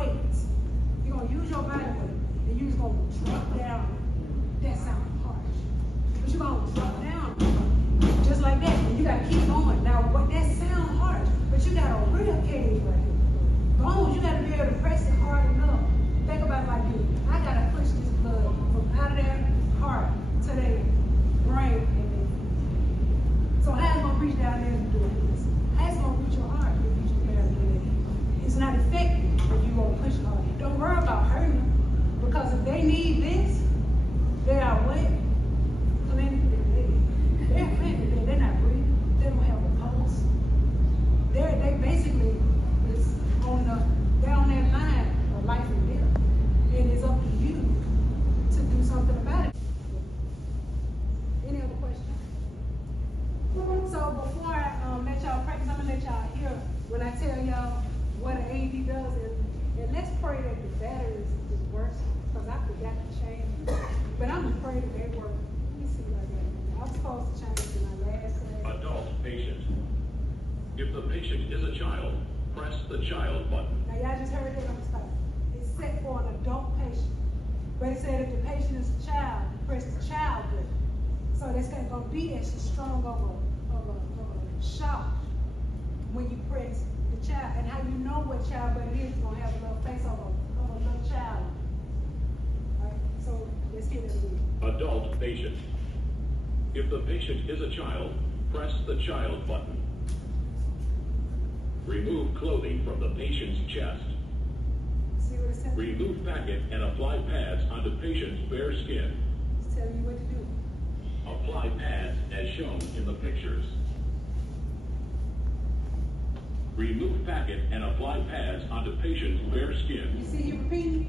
weights. You're gonna use your body weight, and you're just gonna drop down. That sounds harsh, but you're gonna drop down just like that, and you gotta keep going. Now, what that sounds harsh, but you got a real cage right here. Bones, you gotta be able to press it hard enough. Think about it like this. I gotta push this blood from out of their heart to their brain. So how it's gonna reach down there and do this? How it's gonna reach your heart if you just barely do it? It's not effective if you gonna push hard. Don't worry about hurting them, because if they need this, they are well. They're not breathing. They don't have a pulse. They basically is on that line of life and death. And it's up to you to do something about it. Any other questions? So before I let y'all practice, I'm gonna let y'all hear when I tell y'all what an AED does, and let's pray that the batteries is worse, because I forgot to change it. But I'm gonna pray that they work. Let me see what I got. I was supposed to change it in my last class. Adult patient. If the patient is a child, press the child button. Now y'all just heard it on the spot. It's set for an adult patient. But it said if the patient is a child, press the child button. So that's going to be extra strong of a shock when you press the child. And how you know what child button it is, it's going to have a little face of a little child. Alright, so let's get it again. Adult patient. If the patient is a child, press the child button. Remove clothing from the patient's chest. See what it says? Remove packet and apply pads onto patient's bare skin. It's telling you what to do. Apply pads as shown in the pictures. Remove packet and apply pads onto patient's bare skin. You see you repeating?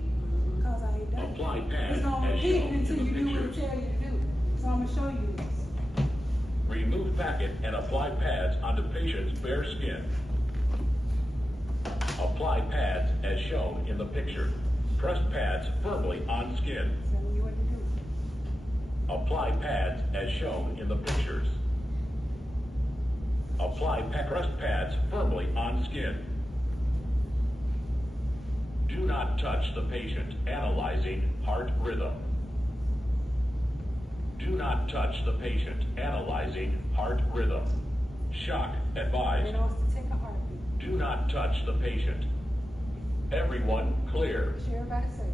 Because I ain't done it. Apply pads It's going to as repeat shown until in you the do what it pictures. tells you to do. So I'm going to show you this. Remove packet and apply pads onto patient's bare skin. Apply pads as shown in the picture. Press pads firmly on skin. Telling you what to do. Apply pads as shown in the pictures. Press pads firmly on skin. Do not touch the patient. Analyzing heart rhythm. Do not touch the patient. Analyzing heart rhythm. Shock advised. It wants to take a heartbeat. Do not touch the patient. Everyone clear. What should everybody say?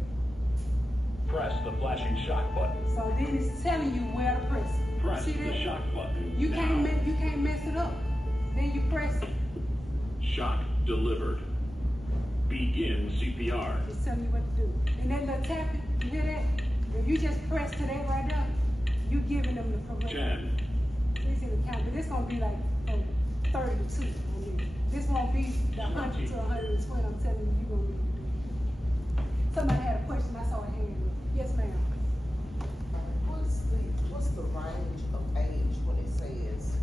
Press the flashing shock button. So then it's telling you where to press it. Press See the that? shock button. You now. can't mess it up. Then you press it. Shock delivered. Begin CPR. It's telling you what to do. And that little tapping, you hear that? If you just press to that right there, you giving them the correct. 10. Please see the count, but this gonna be like 32. I mean, this won't be the 100 to 120. I'm telling you, you're gonna need to do. Somebody had a question. I saw a hand. Yes, ma'am. What's the range of age when it says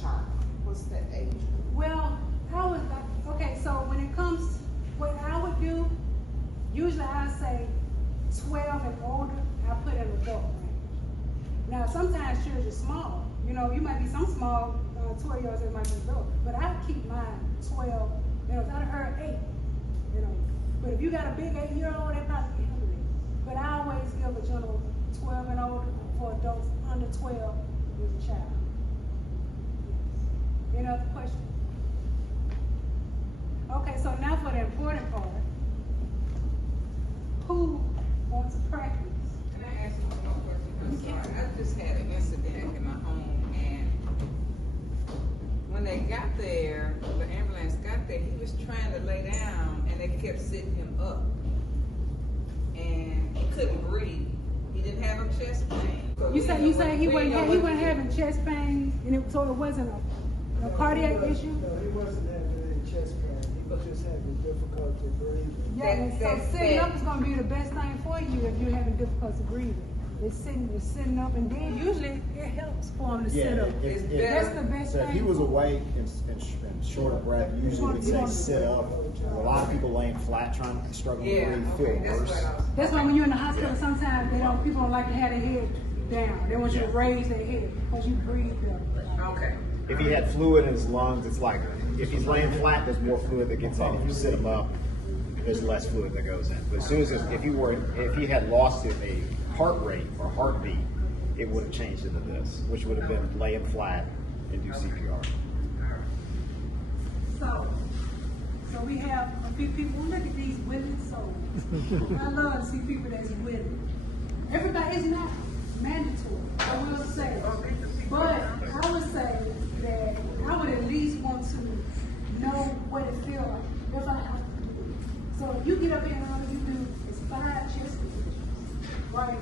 child? What's that age? Well, okay, so when it comes, what I would do, usually I say 12 and older, I put an adult range. Now, sometimes children are small. You know, you might be some small 12-year-olds that might be adult, but I would keep mine 12. You know, if I'd heard 8, you know. But if you got a big 8-year-old, they probably be hungry. But I always give a general 12 and older for adults under 12 is a child. Yes. Any other questions? Okay, so now for the important part. Who wants to practice? Can I ask you one more question? I'm sorry. I just had an incident in my home, and when they got there, the ambulance got there, he was trying to lay down, and they kept sitting him up. And he couldn't breathe. He didn't have a chest pain. So You say he wasn't having chest pains, and so it wasn't a cardiac issue? No, he wasn't having any chest pain. He was just having difficulty breathing. Yeah, and so sitting up is going to be the best thing for you if you're having difficulty breathing. It's sitting up, and then usually it helps for him to sit up. That's the best So thing. if he was awake and short of breath, usually would say sit up. A lot of people laying flat struggling to breathe feel worse. That's why when you're in the hospital, sometimes people don't like to have their head down. They want you to raise their head because you breathe better. Okay. If he had fluid in his lungs, it's like if he's laying flat, there's more fluid that gets in. If you sit him up, there's less fluid that goes in. But as soon as if he had lost a heart rate or heartbeat, it would have changed into this, which would have been laying flat and do CPR. So we have a few people. Look at these willing souls. I love to see people that's willing. Everybody is not mandatory, I will say. But I would say that I would at least want to know what it feels like if I have to do it. So if you get up here and all you do is 5 chest positions, right?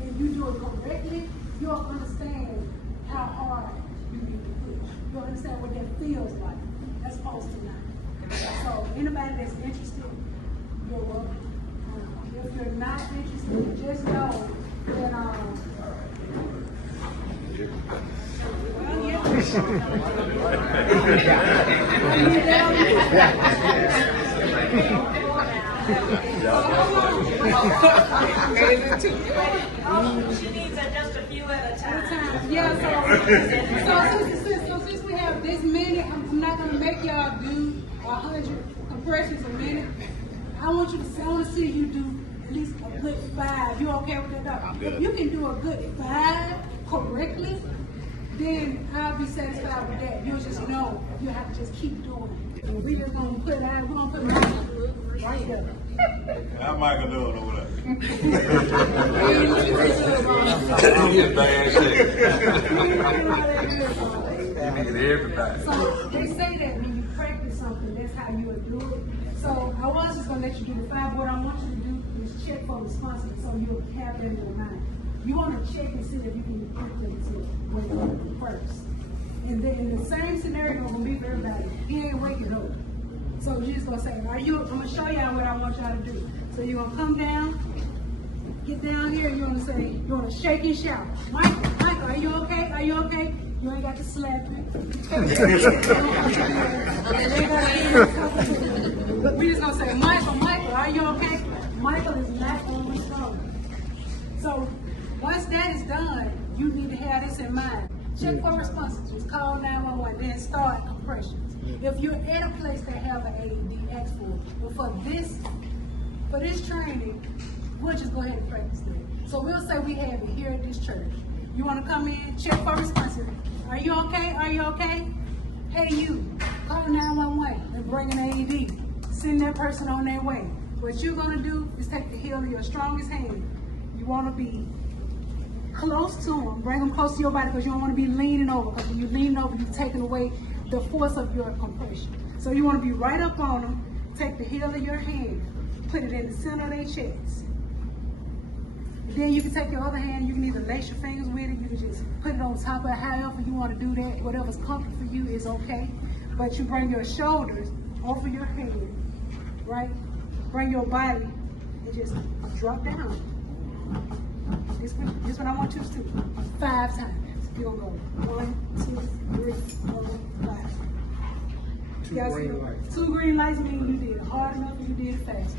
And you do it correctly, you'll understand how hard you need to push. You'll understand what that feels like, as opposed to not. So anybody that's interested, you're welcome. If you're not interested, just know that She needs just a few at a time. Yeah, so since we have this many, I'm not gonna make y'all do 100 compressions a minute. I want to see you do at least a good 5. You okay with that, Doc? If you can do a good 5 correctly, then I'll be satisfied with that. You'll just know you have to just keep doing it. And we just gonna put it right here. How Michael doing over there? So they say that when you practice something, that's how you would do it. So I was just gonna let you do the 5. What I want you to do is check for responses, so you'll have that in your mind. You want to check and see if you can put them to first. And then in the same scenario, it's gonna be for everybody. He ain't waking up. So you're just gonna say, I'm gonna show y'all what I want y'all to do. So you're gonna come down, get down here, you're gonna say, you're gonna shake and shout. Michael, are you okay? Are you okay? You ain't got to slap it. We just gonna say, Michael, are you okay? Michael is not on the phone. So once that is done, you need to have this in mind. Check for responses. Just call 911, then start compressions. If you're at a place that have an AED, ask for it. But for this training, we'll just go ahead and practice that. So we'll say we have it here at this church. You want to come in, check for responses. Are you okay? Are you okay? Hey, you, call 911 and bring an AED. Send that person on their way. What you're going to do is take the heel of your strongest hand. You want to be close to them, bring them close to your body, because you don't want to be leaning over, because when you're leaning over, you're taking away the force of your compression. So you want to be right up on them, take the heel of your hand, put it in the center of their chest. Then you can take your other hand, you can either lace your fingers with it, you can just put it on top of it, however you want to do that. Whatever's comfortable for you is okay. But you bring your shoulders over your head, right? Bring your body and just drop down. This one I want you to do 5 times. You're gonna go 1, 2, 3, 4, 5. 2 green lights. 2 green lights mean you did it hard enough and you did it fast.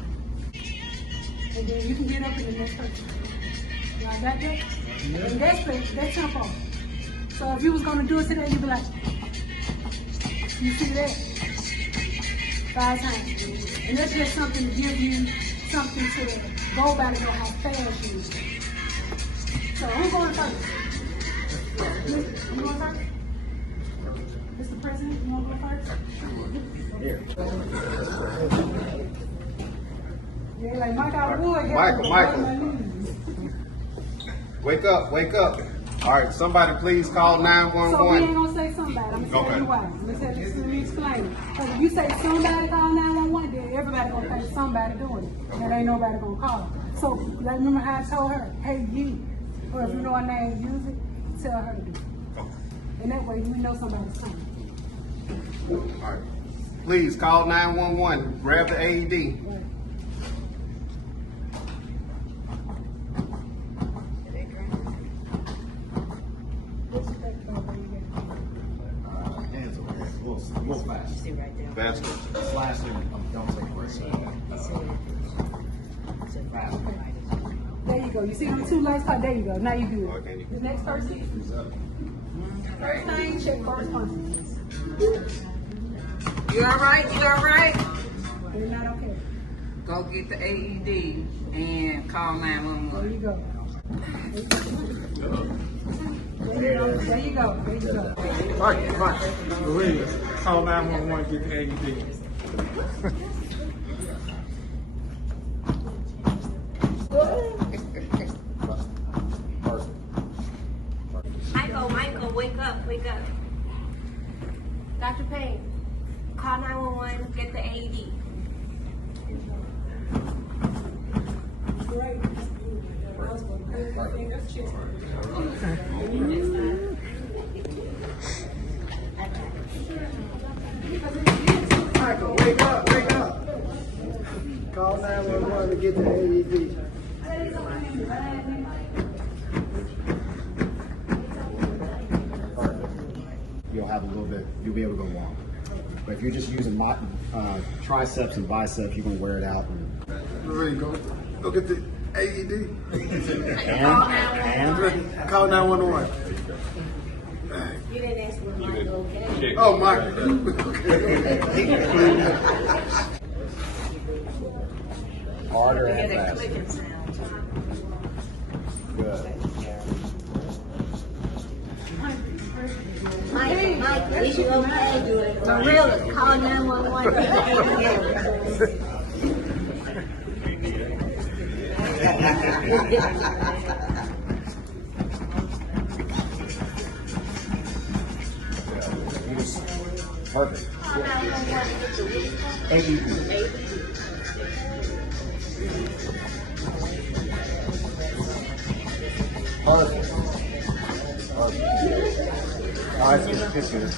And then you can get up in the next person. Y'all got that? And that's tempo. So if you was gonna do it today, you'd be like, you see that? 5 times. And that's just something to give you something to go by to know how fast you are. So who's going first? You going first? Mr. President, you want to go first? Here. Yeah, like Michael. Wake up, wake up. All right, somebody please call 911. So we ain't gonna say somebody. I'm gonna tell you why. Let me explain. Because if you say somebody call 911, then everybody gonna think somebody doing it, and ain't nobody gonna call. So like, remember how I told her, hey you, or if you know her name, use it. Tell her to do it. And that way we know somebody's coming. All right, please call 911. Grab the AED. Right. Hands over here. A little fast. Faster. Slash him. Don't take a risk. Fast. There you go. You see them 2 lights? There you go. Now you good. Okay. The next person. First thing, check for responses. You all right? You all right? They're not okay. go get the AED and call 911. There you go. There you go. Right. Please, call 911, get the AED. Michael, wake up. Dr. Payne, call 911, get the AED. Great. Michael, wake up. Call 911 to get the AED. You'll have a little bit, you'll be able to go long. But if you're just using triceps and biceps, you're going to wear it out. Ready, go get the AED. And Call 911. You didn't ask me, Michael, okay? Oh, Michael. harder We hear and that faster. clicking sound. Good. Mike, is you okay? For real, call 911. Perfect. AED. Perfect. Oh, it's good.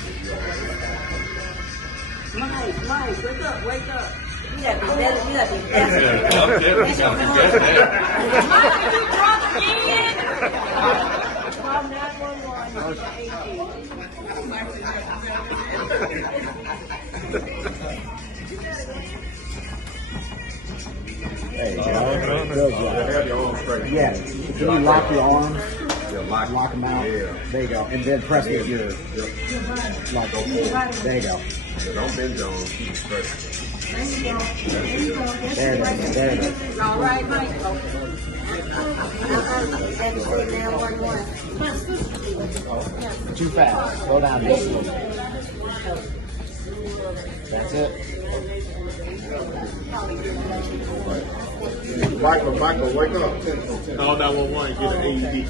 Mike, wake up. You gotta be better, you gotta be faster. Mike, you drunk again? Call 911. There you go. Good job. Have your arms straight. Yeah. Can you lock your arms? Yeah, Lock them out. Yeah. There you go. And then press with your like. There you go. Yeah, don't bend your arms. Keep it straight. There it is. There it is. All right, Mike. That's 911. Too fast. Slow down just a little bit. That's it. Michael, wake up. Call 911 and get an AED.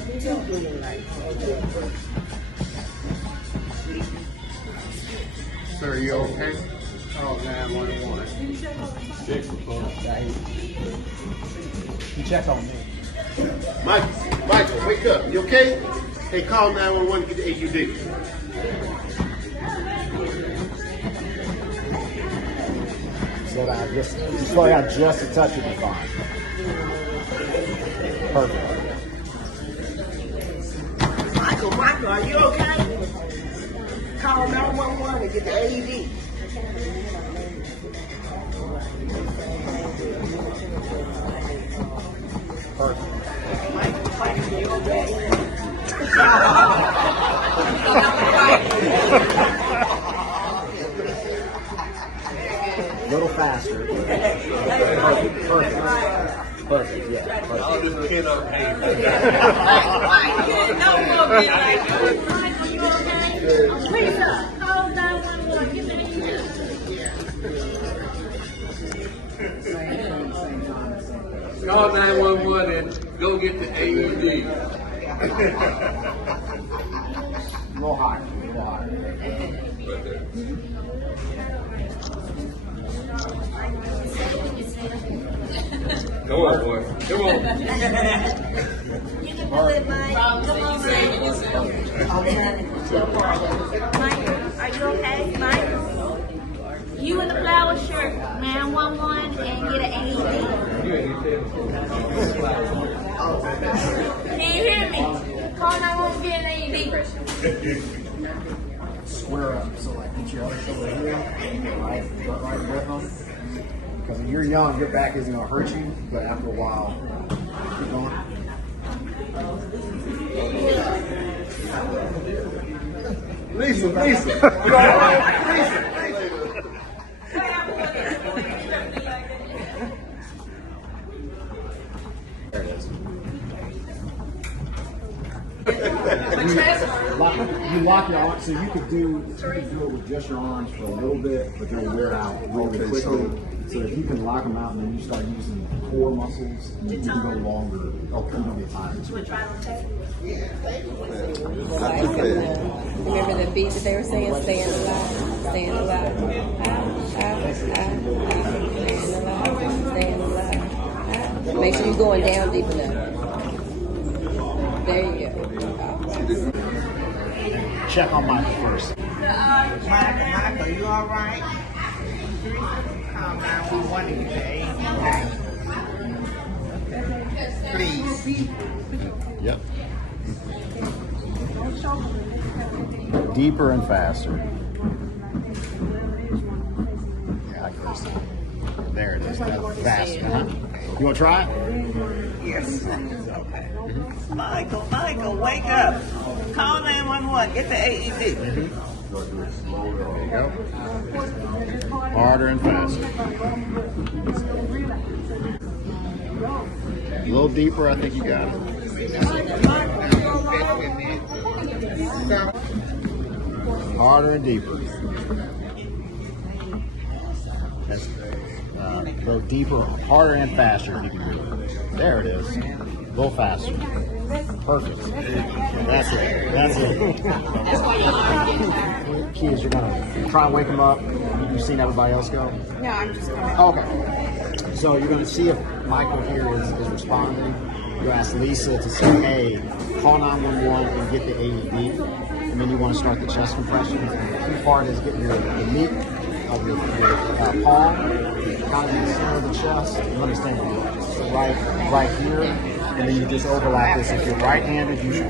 Sir, you okay? Call 911. You check on me. Michael, wake up. You okay? Hey, call 911 and get the AED. Slow down just a touch will be fine. Perfect. Michael, are you okay? Call 911 and get the AED. Perfect. Michael, you okay? A little faster. Perfect, yeah. Perfect. Mike, no more be like you. Michael, you okay? Lisa, call 911. Get the AED. Call 911 and go get the AED. A little higher. Come on, boy. Come on. You can do it, Mike. Come on, Mike. Mike, are you okay, Mike? You in the flower shirt, 911, and get an AED. Can you hear me? Call 911, get an AED. Square up. So like get your other shoulder here, right with them. Because when you're young, your back isn't going to hurt you, but after a while, keep going. Lisa. You lock your arms, so you could do it with just your arms for a little bit, but then wear it out really quickly. So if you can lock them out and then you start using core muscles, you can go longer. Okay, you don't get tired. Remember the beat that they were saying, staying alive, staying alive. Staying alive. Make sure you're going down deep enough. There you go. Check on Michael first. Michael, you all right? Call 911 and get the AED. Please. Yep. Deeper and faster. Yeah, I can see. There it is. Faster. Huh? You want to try it? Yes. Okay. Michael, wake up. Call 911. Get the AED. There you go. Harder and faster. A little deeper, I think you got it. Harder and deeper. That's, go deeper, harder and faster if you can do it. There it is. A little faster. Perfect. That's it. That's it. Kids, you're gonna try and wake them up. You've seen everybody else go? No, I'm just going to. Okay. So you're gonna see if Michael here is responding. You ask Lisa to say, hey, call 911 and get the AED. And then you want to start the chest compressions. And the key part is getting the meat of your palm kind of in the center of the chest. You understand right here. And then you just overlap this. If you're right-handed, use your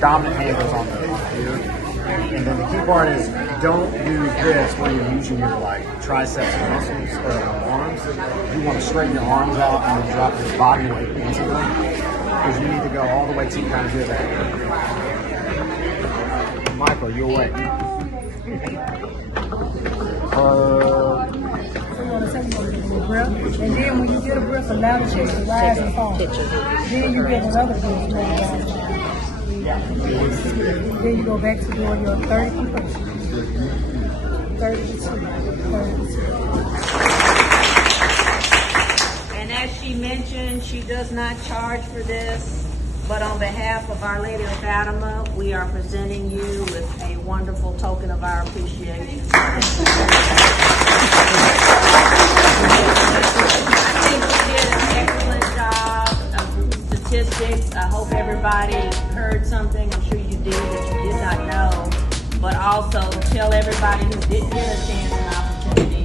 dominant hand is on the here. And then the key part is don't use this where you're using your triceps muscles or arms. You want to straighten your arms out and then drop your body weight into them. Because you need to go all the way to kind of do that. Michael, you awake? So you want to say you want to get a breath, and then when you get a breath, allow the chest to rise and fall. Then you get another breath, then you go back to doing your 30 compressions. 30 to 2. 30 to 2. And as she mentioned, she does not charge for this, but on behalf of Our Lady of Fatima, we are presenting you with a wonderful token of our appreciation. I think you did an excellent job of statistics. I hope everybody heard something. I'm sure you did that you did not know. But also tell everybody who didn't get a chance and opportunity